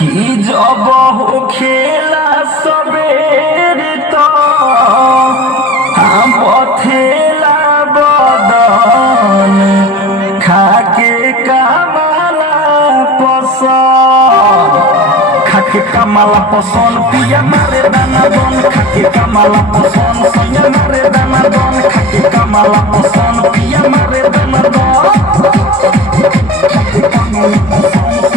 कि जब हो खेला सबेर तो हम पथेला बदन खाके कमाला पसंद खाके कमाला पसंद पिया मारे दाना दन खाके कमाला पसंद सैया मारे दाना दन खाके कमाला पसंद पिया मारे दाना दन खाके कमाला पसंद